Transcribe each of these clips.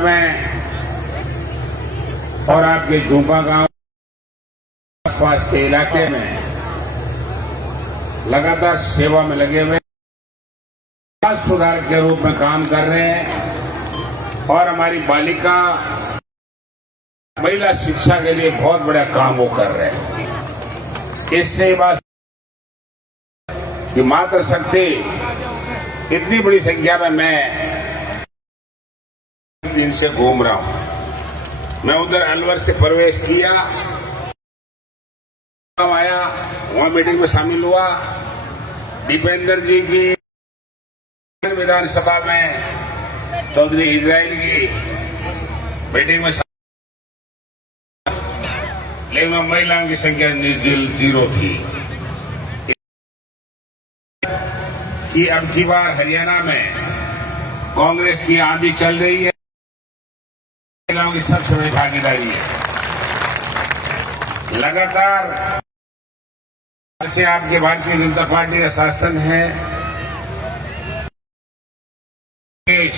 में और आपके झूंपा गांव आसपास के इलाके में लगातार सेवा में लगे हुए समाज सुधार के रूप में काम कर रहे हैं और हमारी बालिका महिला शिक्षा के लिए बहुत बड़ा काम वो कर रहे हैं। इससे ये बात कि मातृशक्ति इतनी बड़ी संख्या में मैं दिन से घूम रहा हूं। मैं उधर अलवर से प्रवेश किया, आया, वहां मीटिंग में शामिल हुआ। दीपेंद्र जी की विधानसभा में चौधरी इजराइल की मीटिंग में लेकिन महिलाओं की संख्या जीरो थी। कि अब की बार हरियाणा में कांग्रेस की आंधी चल रही है, महिलाओं की सबसे बड़ी भागीदारी है। लगातार से आपके भारतीय जनता पार्टी का शासन है। देश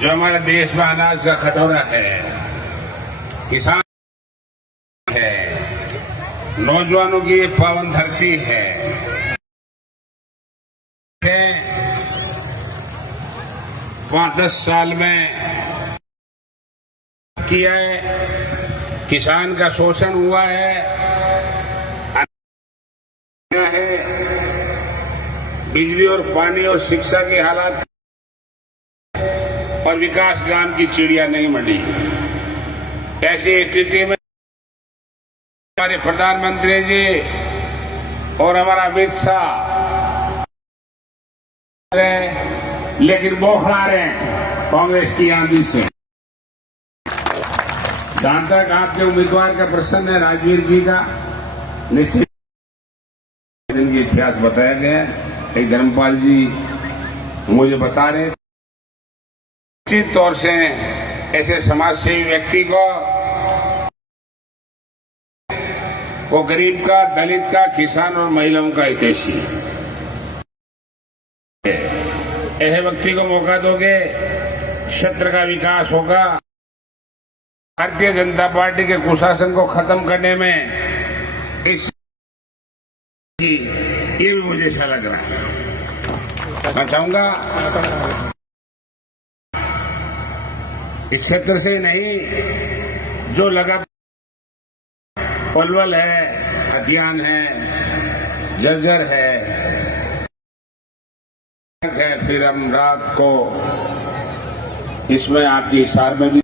जो हमारे देश में अनाज का कटोरा है, किसान है, नौजवानों की पावन धरती है। 5-10 साल में किया है, किसान का शोषण हुआ है, बिजली और पानी और शिक्षा के हालात और विकास ग्राम की चिड़िया नहीं मंडी। ऐसी स्थिति में हमारे प्रधानमंत्री जी और हमारा अमित शाह लेकिन बौखला रहे हैं कांग्रेस की आंधी से। जहां तक आपके उम्मीदवार का प्रश्न है राजवीर जी का, निश्चित जिनकी इतिहास बताया गया है, एक धर्मपाल जी मुझे बता रहे, निश्चित तौर से ऐसे समाजसेवी व्यक्ति को वो गरीब का, दलित का, किसान और महिलाओं का हितैषी है। ऐसे व्यक्ति को मौका दोगे, क्षेत्र का विकास होगा। भारतीय जनता पार्टी के कुशासन को खत्म करने में ये भी मुझे अच्छा लग रहा है। मैं चाहूंगा इस क्षेत्र से नहीं, जो लगातार पलवल है, हथियान है, जर्जर है, फिर हम रात को इसमें आपकी हिसार में भी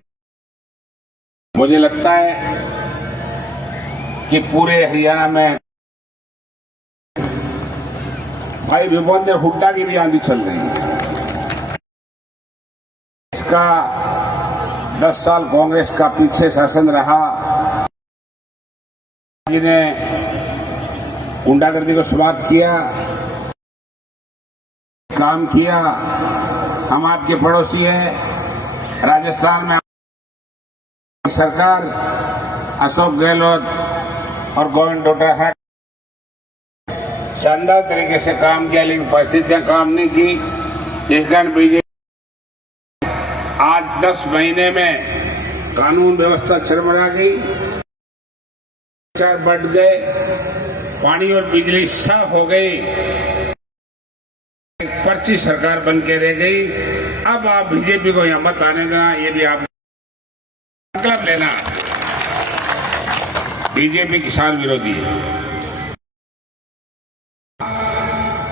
मुझे लगता है कि पूरे हरियाणा में भाई विभोन ने हुड्डा की भी आंधी चल रही है। इसका 10 साल कांग्रेस का पीछे शासन रहा, जिन्हें गुंडागर्दी को समाप्त किया, काम किया। हम आपके पड़ोसी हैं। राजस्थान में सरकार अशोक गहलोत और गोविंद डोटासरा शानदार तरीके से काम किया, लेकिन परिस्थितियां काम नहीं की। इस कारण बीजेपी आज 10 महीने में कानून व्यवस्था चरमरा गई, बढ़ गए, पानी और बिजली साफ हो गई, एक पर्ची सरकार बन के रह गई। अब आप बीजेपी को यहां मत आने देना, ये भी आप संकल्प लेना। बीजेपी किसान विरोधी है।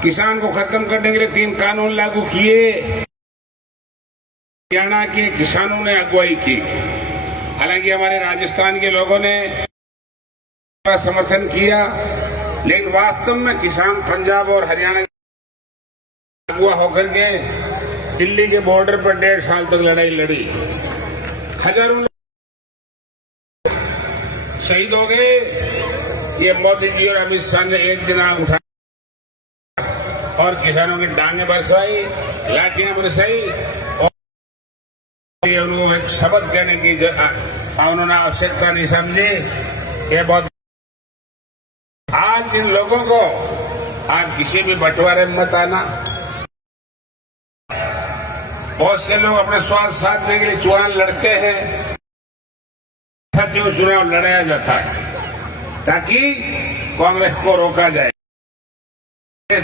किसान को खत्म करने के लिए 3 कानून लागू किए। हरियाणा के किसानों ने अगुवाई की। हालांकि हमारे राजस्थान के लोगों ने समर्थन किया, लेकिन वास्तव में किसान पंजाब और हरियाणा अगुआ होकर के दिल्ली के बॉर्डर पर 1.5 साल तक लड़ाई लड़ी। हजारों लोग शहीद हो गए। ये मोदी जी और अमित शाह ने एक दिन आग उठाया और किसानों की टांगें बरसाई, लाठियां बरसाई और उनको एक शब्द कहने की उन्होंने आवश्यकता नहीं समझी। ये बहुत आज इन लोगों को आप किसी भी बंटवारे में मत आना। बहुत से लोग अपने स्वार्थ साधने के लिए चुनाव लड़ते हैं, जो चुनाव लड़ाया जाता है ताकि कांग्रेस को रोका जाए।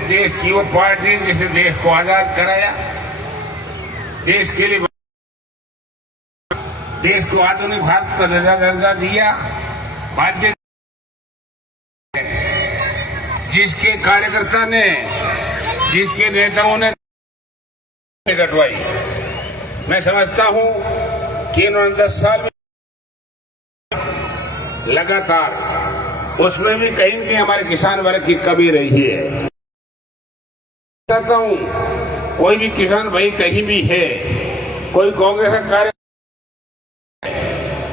देश की वो पार्टी जिसने देश को आजाद कराया, देश के लिए देश को आधुनिक भारत का दर्जा दिया, भारतीय जिसके कार्यकर्ता ने, जिसके नेताओं ने कटवाई। मैं समझता हूं कि इन्होंने 10 साल में लगातार, उसमें भी कहीं न कहीं हमारे किसान वर्ग की कमी रही है। चाहता हूं कोई भी किसान भाई कहीं भी है, कोई कांग्रेस का कार्य,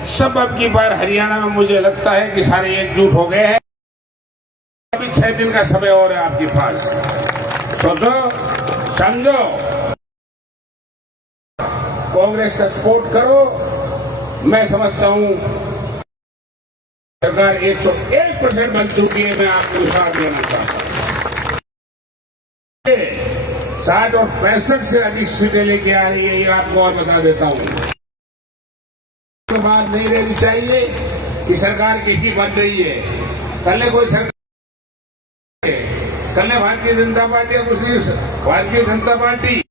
सब अब की बार हरियाणा में मुझे लगता है कि सारे एकजुट हो गए हैं। अभी 6 दिन का समय और है आपके पास, सोचो समझो, कांग्रेस का सपोर्ट करो। मैं समझता हूं सरकार 101% बन चुकी है। मैं आपको विश्वास देना चाहता हूं 60 और 65 से अधिक सीटें लेके आ रही है, ये आपको और बता देता हूं। तो बात नहीं रहनी चाहिए कि सरकार किसकी बन रही है। कल कोई सरकार, कल भारतीय जनता पार्टी या कुछ नहीं, भारतीय जनता पार्टी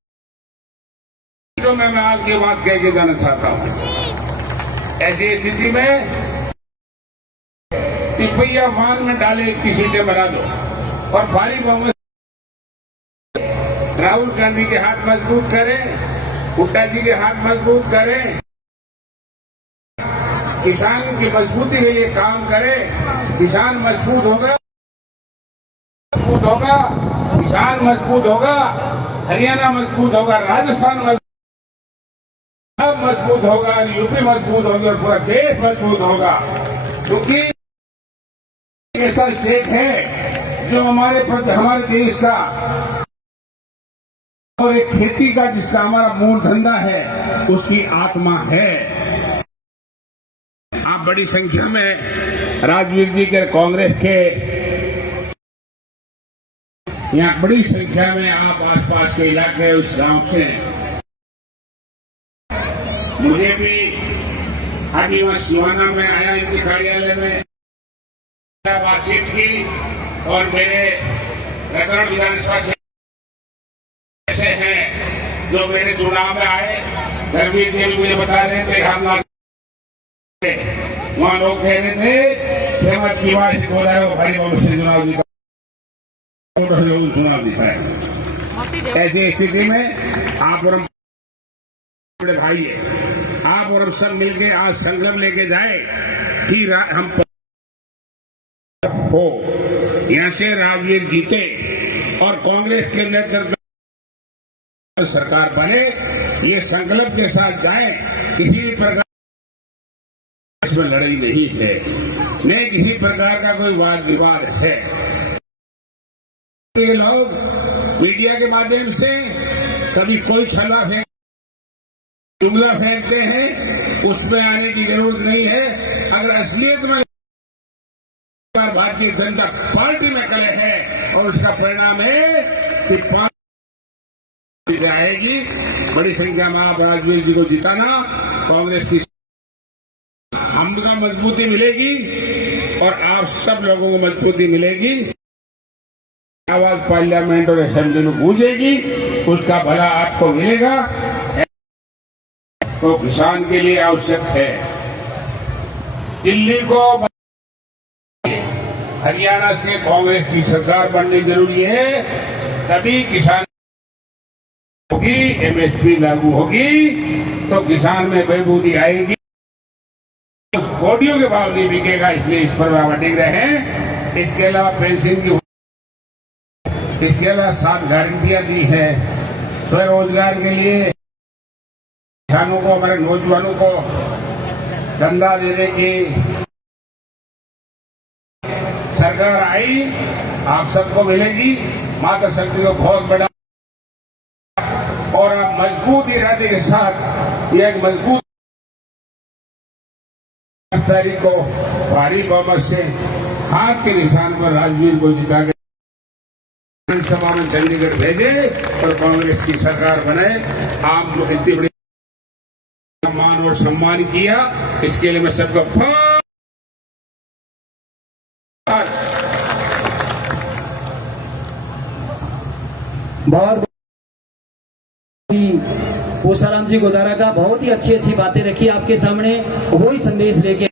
तो मैं आपकी बात कह के जाना चाहता हूं। ऐसी स्थिति में टिपैया मान में डाले 21 सीटें बना दो और भारी बहुमत राहुल गांधी के हाथ मजबूत करें, हुड्डा जी के हाथ मजबूत करें, किसान की मजबूती के लिए काम करें। किसान मजबूत होगा, किसान मजबूत होगा, हरियाणा मजबूत होगा, राजस्थान मजबूत होगा, यूपी मजबूत होगा और पूरा देश मजबूत होगा। क्योंकि ऐसा स्टेट है जो हमारे देश का और एक खेती का जिसका हमारा मूल धंधा है, उसकी आत्मा है। आप बड़ी संख्या में राजवीर जी के कांग्रेस के यहाँ बड़ी संख्या में आप आसपास के इलाके उस गांव से, मुझे भी अभी वहां सिवाना में आया, इनके कार्यालय में बातचीत की और मेरे रतन विधानसभा क्षेत्र ऐसे हैं जो मेरे चुनाव में आए, धर्मवीर जी भी मुझे बता रहे थे, हम वहां लोग कह रहे थे कि हम अपनी बात से बोला है, वो भाई बहुत से चुनाव दिखाए। ऐसी स्थिति में आप और बड़े भाई है, आप और हम सब मिलके आज संकल्प लेके जाए कि हम हो यहां से राजवीर जीते और कांग्रेस के नेतृत्व सरकार बने। ये संकल्प के साथ जाए, किसी भी प्रकार इसमें लड़ाई नहीं है, नहीं किसी प्रकार का कोई वाद विवाद है। ये लोग मीडिया के माध्यम से कभी कोई छला फेंक, जुमला फेंकते हैं, उसमें आने की जरूरत नहीं है। अगर असलियत में भारतीय जनता पार्टी में करे है और उसका परिणाम है कि 5 आएगी, बड़ी संख्या में आप राजवीर जी को जिताना, कांग्रेस की हमका मजबूती मिलेगी और आप सब लोगों को मजबूती मिलेगी। आवाज पार्लियामेंट और असेंबली में गूंजेगी, उसका भला आपको मिलेगा। तो किसान के लिए आवश्यक है दिल्ली को, हरियाणा से कांग्रेस की सरकार बननी जरूरी है, तभी किसान होगी, एमएसपी लागू होगी, तो किसान में बहबूदी आएगी। उस कोडियों के भाव नहीं बिकेगा, इसलिए इस पर आप अटक रहे हैं। इसके अलावा पेंशन की, इसके अलावा 7 गारंटियां दी है स्वरोजगार के लिए, किसानों को, हमारे नौजवानों को धंधा देने की सरकार आई, आप सबको मिलेगी। माता शक्ति को बहुत बड़ा और आप मजबूत इरादे के साथ एक मजबूत तारीख को भारी बहुमत से हाथ के निशान पर राजवीर को जिता विधानसभा में चंडीगढ़ भेजे और कांग्रेस की सरकार बने। आप लोग इतनी बड़ी मान और सम्मान किया, इसके लिए मैं सबको बहुत पूसाराम जी गोदारा का बहुत ही अच्छी अच्छी बातें रखी आपके सामने, वही संदेश लेके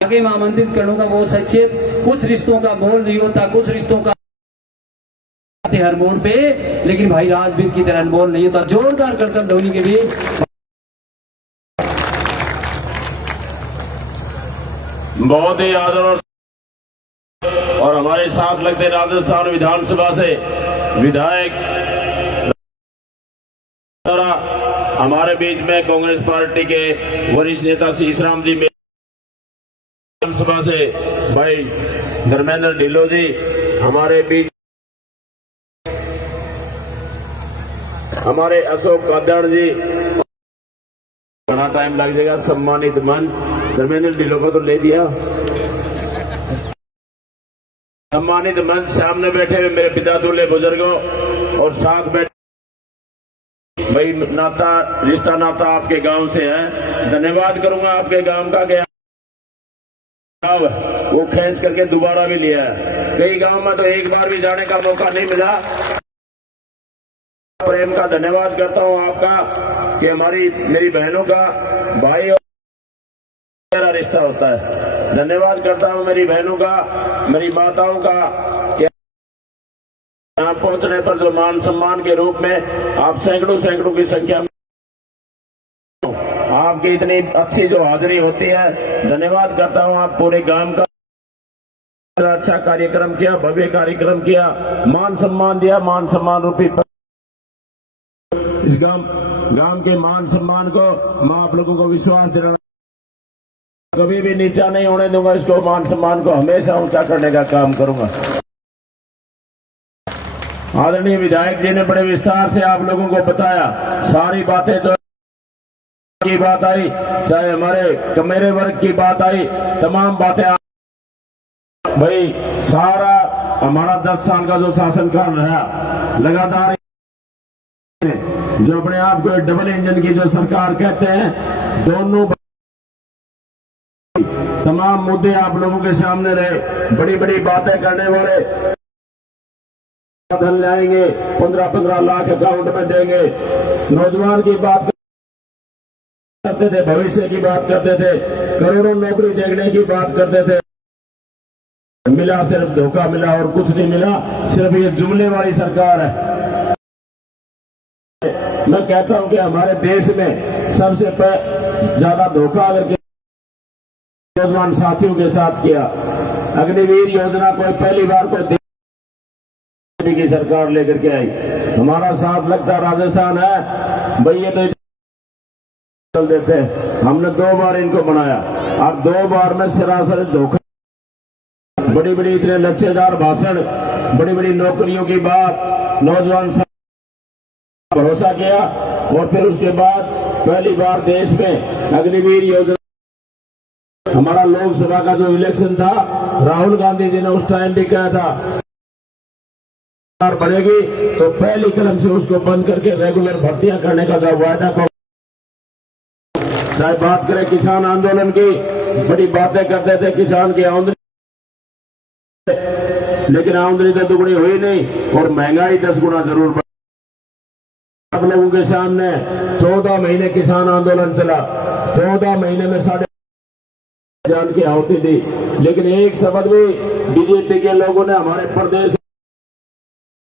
आगे आमंत्रित करने का वो सच्चे। कुछ रिश्तों का मोल नहीं होता, कुछ रिश्तों का हर मोड़ पे, लेकिन भाई राजवीर की तरह अनमोल नहीं होता। जोरदार करतब धोनी के भी बहुत ही आदर और हमारे साथ लगते राजस्थान विधानसभा से विधायक हमारे बीच में कांग्रेस पार्टी के वरिष्ठ नेता शीशराम जी, विधानसभा से भाई धर्मेंद्र ढिल्लो जी हमारे बीच, हमारे अशोक कादड़ जी, बड़ा टाइम लग जाएगा। सम्मानित मन धर्मेंद्र ढिल्लो को तो ले दिया। सम्मानित मंच सामने बैठे हुए मेरे पिता दूल्हे बुजुर्गों और साथ बैठे भाई नाता रिश्ता नाता आपके गांव से है, धन्यवाद करूंगा। आपके गांव का गया वो खींच करके दोबारा भी लिया है। कई गांव में तो एक बार भी जाने का मौका नहीं मिला। प्रेम का धन्यवाद करता हूं आपका कि हमारी मेरी बहनों का भाई और रिश्ता होता है। धन्यवाद करता हूं मेरी बहनों का, मेरी माताओं का, यहाँ पहुंचने पर जो मान सम्मान के रूप में आप सैकड़ों की संख्या में आपकी इतनी अच्छी जो हाजिरी होती है, धन्यवाद करता हूं। आप पूरे गांव का अच्छा कार्यक्रम किया, भव्य कार्यक्रम किया, मान सम्मान दिया। मान सम्मान रूपी इस गांव के मान सम्मान को मैं आप लोगों को विश्वास दिलाना, कभी भी नीचा नहीं होने दूंगा। इसको मान सम्मान को हमेशा ऊंचा करने का काम करूंगा। आदरणीय विधायक जी ने बड़े विस्तार से आप लोगों को बताया सारी बातें, जो की बात आई, चाहे हमारे कमेरे वर्ग की बात आई, तमाम बातें भाई सारा हमारा 10 साल का जो शासनकाल रहा लगातार, जो अपने आप को डबल इंजन की जो सरकार कहते हैं, दोनों तमाम मुद्दे आप लोगों के सामने रहे। बड़ी बड़ी बातें करने वाले धन लाएंगे, 15-15 लाख अकाउंट में देंगे, नौजवान की बात करते थे, भविष्य की बात करते थे, करोड़ों नौकरी देने की बात करते थे। मिला सिर्फ धोखा मिला और कुछ नहीं मिला, सिर्फ ये जुमले वाली सरकार है। मैं कहता हूं कि हमारे देश में सबसे ज्यादा धोखा अगर नौजवान साथियों के साथ किया, अग्निवीर योजना को पहली बार को की सरकार लेकर के आई। हमारा साथ लगता राजस्थान है भाई, ये तो चल देते हैं। हमने 2 बार इनको बनाया, अब 2 बार में सरासर धोखा, बड़ी बड़ी इतने लच्छेदार भाषण, बड़ी बड़ी नौकरियों की बात, नौजवान भरोसा किया और फिर उसके बाद पहली बार देश में अग्निवीर योजना। हमारा लोकसभा का जो इलेक्शन था, राहुल गांधी जी ने उस टाइम भी कहा था बढ़ेगी तो पहली कलम से उसको बंद करके रेगुलर भर्तियां करने का जो वायदा को, चाहे बात करें किसान आंदोलन की, बड़ी बातें करते थे किसान की आमदनी, लेकिन आमदनी तो दुगनी हुई नहीं और महंगाई 10 गुना जरूर बढ़ी। आप लोगों के सामने 14 महीने किसान आंदोलन चला, 14 महीने में साढ़े जान की आहुति दी, लेकिन एक शब्द भी बीजेपी के लोगों ने हमारे प्रदेश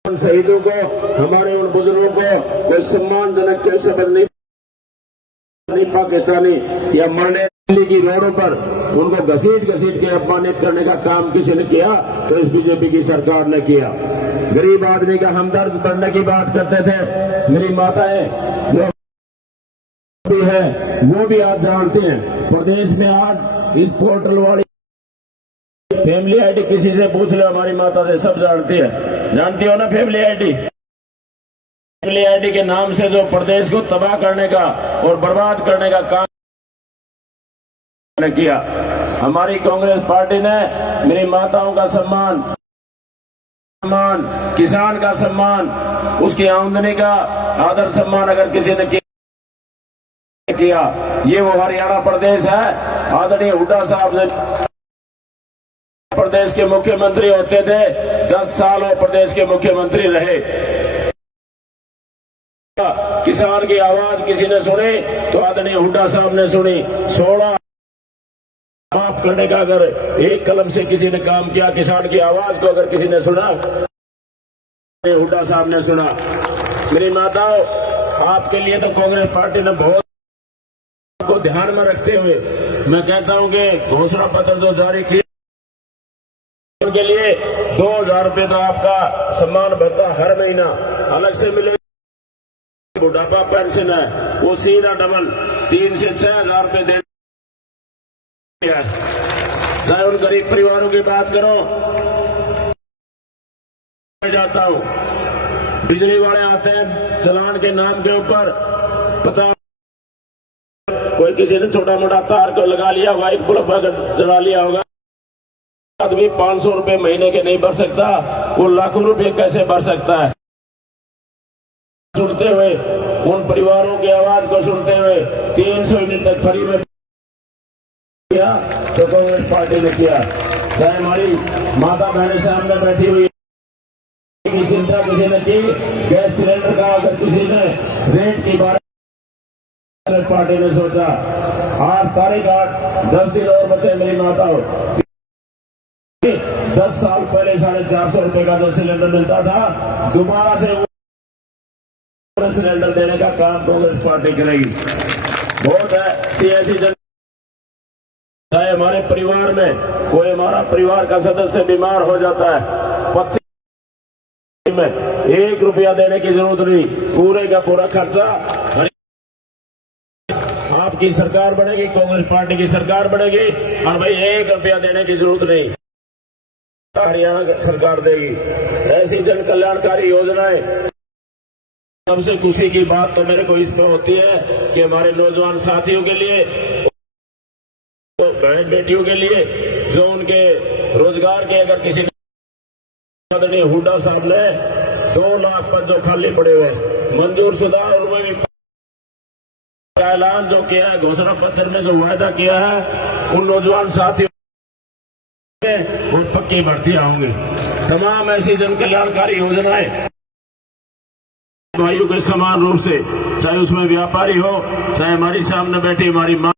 शहीदों को, हमारे उन बुजुर्गों को कोई सम्मानजनक कोई शब्द नहीं पाकिस्तानी या मरने दिल्ली की रोडों पर उनको घसीट के अपमानित करने का काम किसी ने किया तो इस बीजेपी की सरकार ने किया। गरीब आदमी का हमदर्द बनने की बात करते थे। मेरी माताएं जो भी है वो भी आज जानते हैं, प्रदेश में आज इस पोर्टल वाली फैमिली आईडी किसी से पूछ लो, हमारी माता से सब जानती है। जानती हो ना फैमिली आईडी? फैमिली आईडी के नाम से जो प्रदेश को तबाह करने का और बर्बाद करने का काम किया, हमारी कांग्रेस पार्टी ने मेरी माताओं का सम्मान सम्मान, किसान का सम्मान, उसकी आमदनी का आदर सम्मान अगर किसी ने किया, ये वो हरियाणा प्रदेश है। आदरणीय हुड्डा साहब ने प्रदेश के मुख्यमंत्री होते थे, 10 साल वो प्रदेश के मुख्यमंत्री रहे। किसान की आवाज किसी ने सुनी तो आदरणीय हुड्डा साहब ने सुनी। 16 माफ करने का अगर एक कलम से किसी ने काम किया, किसान की आवाज को अगर किसी ने सुना, हुड्डा साहब ने सुना। मेरी माताओं, आपके लिए तो कांग्रेस पार्टी ने बहुत को ध्यान में रखते हुए मैं कहता हूं कि घोषणा पत्र जो जारी किया के लिए 2000 रुपये तो आपका सम्मान भत्ता हर महीना अलग से मिलेगा। बुढ़ापा पेंशन है वो सीधा डबल 3 से 6,000 रुपये दे। चाहे उन गरीब परिवारों की बात करो, मैं जाता हूं, बिजली वाले आते हैं चलान के नाम के ऊपर, पता कोई किसी ने छोटा मोटा तार को लगा लिया होगा, एक बल्ब अगर जला लिया होगा, आदमी 500 रुपए महीने के नहीं भर सकता, वो लाखों रुपए कैसे भर सकता है। सुनते हुए उन परिवारों की आवाज को सुनते हुए 300 यूनिट तक फ्री में किया तो कांग्रेस पार्टी ने किया। चाहे हमारी माता बहनें सामने बैठी हुई की चिंता किसी ने की, गैस सिलेंडर का अगर किसी ने रेट की बारे कांग्रेस पार्टी ने सोचा। आज तारीख 8, 10 दिन और बचे मेरी माता हो। 10 साल पहले 450 रुपए का जो सिलेंडर मिलता था, दोबारा से सिलेंडर देने का काम कांग्रेस पार्टी करेगी। बहुत है ऐसी जन, चाहे हमारे परिवार में कोई हमारा परिवार का सदस्य बीमार हो जाता है, 25 में 1 रुपया देने की जरूरत नहीं, पूरे का पूरा खर्चा आपकी सरकार बनेगी, कांग्रेस पार्टी की सरकार बनेगी, और भाई 1 रुपया देने की जरूरत नहीं, हरियाणा सरकार देगी। ऐसी जन कल्याणकारी योजनाएं। सबसे खुशी की बात तो मेरे को इस पर होती है कि हमारे नौजवान साथियों के लिए, तो बहन बेटियों के लिए, जो उनके रोजगार के अगर किसी आदरणीय हुड्डा साहब ने 2 लाख पर जो खाली पड़े हुए मंजूर शुदा, और वो भी ऐलान जो किया है, घोषणा पत्र में जो वायदा किया है, उन नौजवान साथियों और पक्की भर्तियां होंगी। तमाम ऐसी जन कल्याणकारी योजनाएं भाइयों के समान रूप से, चाहे उसमें व्यापारी हो, चाहे हमारी सामने बैठी हमारी मां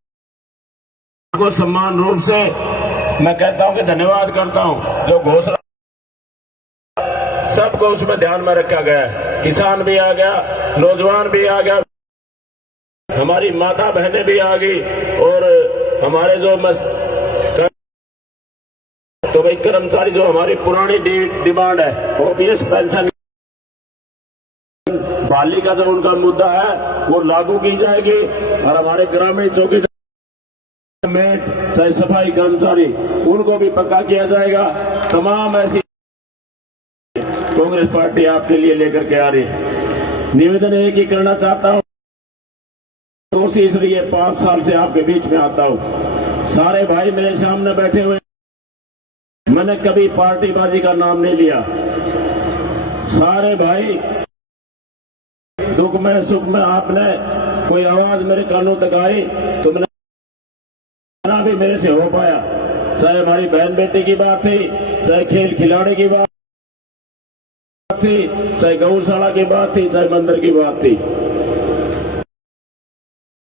को समान रूप से मैं कहता हूं कि धन्यवाद करता हूं। जो घोषणा सबको उसमें ध्यान में रखा गया है, किसान भी आ गया, नौजवान भी आ गया, हमारी माता बहनें भी आ गई, और हमारे जो तो भाई कर्मचारी जो हमारी पुरानी डिमांड है, ओपीएस पेंशन बहाली का जो उनका मुद्दा है वो लागू की जाएगी, और हमारे ग्रामीण चौकी में चाहे सफाई कर्मचारी उनको भी पक्का किया जाएगा। तमाम ऐसी कांग्रेस पार्टी आपके लिए लेकर के आ रही है। निवेदन एक ही करना चाहता हूं, कोशिश इसलिए 5 साल से आपके बीच में आता हूं। सारे भाई मेरे सामने बैठे हुए, मैंने कभी पार्टीबाजी का नाम नहीं लिया। सारे भाई दुख में सुख में आपने कोई आवाज मेरे कानों तक आई तो मैंने भी मेरे से हो पाया। चाहे हमारी बहन बेटी की बात थी, चाहे खेल खिलाड़ी की बात थी, चाहे गौशाला की बात थी, चाहे मंदिर की बात थी,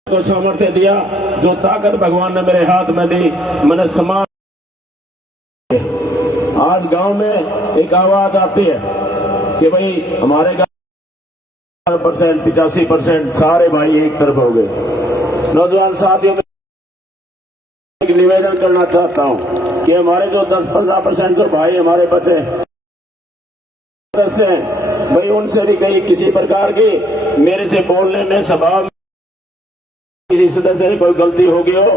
को सामर्थ्य दिया, जो ताकत भगवान ने मेरे हाथ में दी, मैंने समान। आज गांव में एक आवाज आती है कि भाई हमारे गांव 85% सारे भाई एक तरफ हो गए। नौजवान साथियों में एक निवेदन करना चाहता हूं कि हमारे जो 10-15% जो भाई हमारे बचे सदस्य हैं, भाई उनसे भी कहीं किसी प्रकार की मेरे से बोलने में, स्वभाव में किसी सदस्य से कोई गलती हो गई हो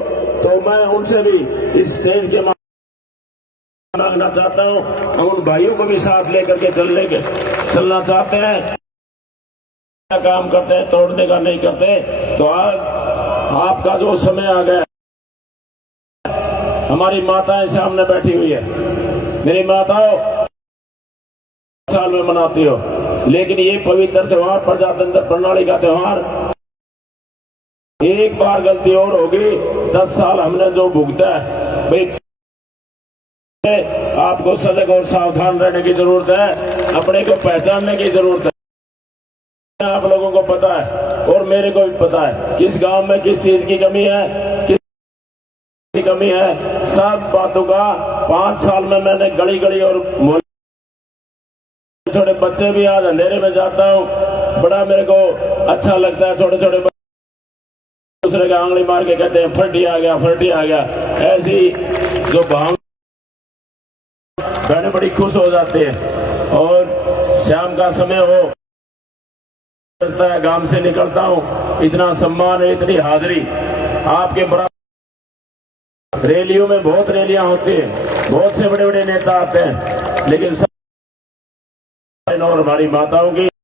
तो मैं उनसे भी इस स्टेज के मांगना चाहता हूं। हम उन भाइयों को भी साथ लेकर के चलना चाहते हैं, काम करते हैं, तोड़ने का नहीं करते। तो आज आपका जो समय आ गया, हमारी माताएं सामने बैठी हुई है, मेरी माताओं साल में मनाते हो, लेकिन ये पवित्र त्योहार प्रजातंत्र प्रणाली का त्योहार, एक बार गलती और होगी 10 साल हमने जो भुगता है भाई, आपको सजग और सावधान रहने की जरूरत है, अपने को पहचानने की जरूरत है। आप लोगों को पता है और मेरे को भी पता है किस गांव में किस चीज की कमी है, किस की कमी है। सब बातों का 5 साल में मैंने गली गली और छोटे बच्चे भी आज अंधेरे में जाता हूँ, बड़ा मेरे को अच्छा लगता है। छोटे छोटे दूसरे का आंगली मार के कहते हैं फर्टी आ गया, फर्टी आ गया। ऐसी जो भावना बहने बड़ी खुश हो जाती है। और शाम का समय हो, गांव से निकलता हूँ, इतना सम्मान है, इतनी हाजिरी आपके बराबर। रैलियों में बहुत रैलियां होती हैं, बहुत से बड़े बड़े नेता आते हैं, लेकिन सब और हमारी माताओं की